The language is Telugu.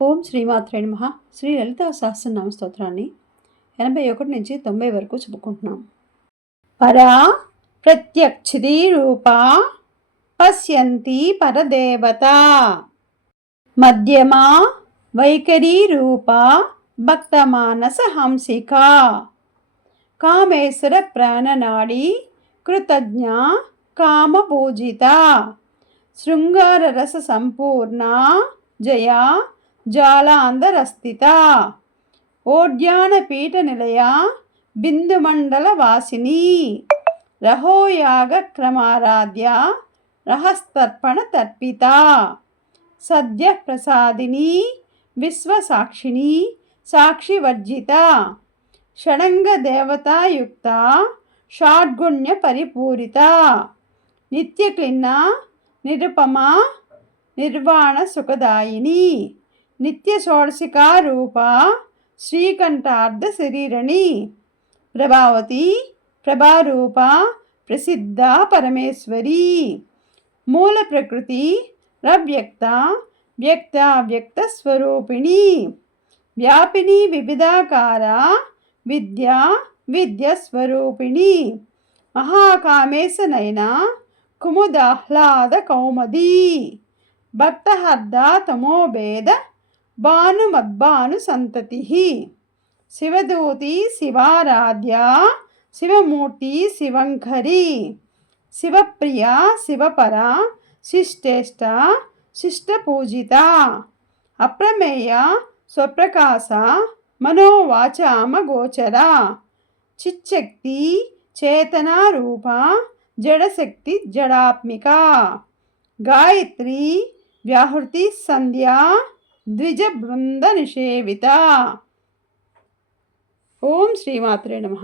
ఓం శ్రీమాత్రే నమః. శ్రీ లలితా సహస్రనామ స్తోత్రాన్ని 81 నుంచి 90 వరకు చెప్పుకుంటున్నాం. పరా ప్రత్యక్షితి రూపా పశ్యంతి పరదేవత, మధ్యమా వైఖరీ రూపా భక్తమానస హంసిక, కామేశ్వర ప్రాణనాడి కృతజ్ఞ కామపూజిత, శృంగార రస సంపూర్ణ జయా జాలాంధరస్థిత, ఓడ్యానపీఠ నిలయ బిందుమండల వాసిని, రహోయాగ క్రమారాధ్య రహస్తర్పణ తర్పిత, సద్య ప్రసాదిని విశ్వసాక్షిణి సాక్షివర్జిత, షడంగ దేవతాయుక్త షాడ్గుణ్య పరిపూరిత, నిత్యక్లిన్న నిరుపమా నిర్వాణ సుఖదాయిని, నిత్య షోడశికారూప శ్రీకంఠార్ధ శరీరణి, ప్రభావతి ప్రభారూప ప్రసిద్ధ పరమేశ్వరి, మూల ప్రకృతి రవ్యక్త వ్యక్త స్వరూపిణి, వ్యాపిని వివిధాకార విద్య స్వరూపిణి, మహాకామేశనయన కుముదాహ్లాద కౌమది, భక్తహర్ద తమోభేద భానుమద్భాను సంతతి, శివదూతి శివారాధ్య శివమూర్తి శివంకరి, శివప్రియ శివపర శిష్టేష్ట శిష్టపూజిత, అప్రమేయ స్వప్రకాశ మనోవాచామ గోచర, చిచ్చక్తి చేతనారూప జడశక్తి జడాత్మిక, గాయత్రి వ్యాహృతి సంధ్యా ద్విజ బృంద నిషేవిత. ఓం శ్రీమాత్రే నమః.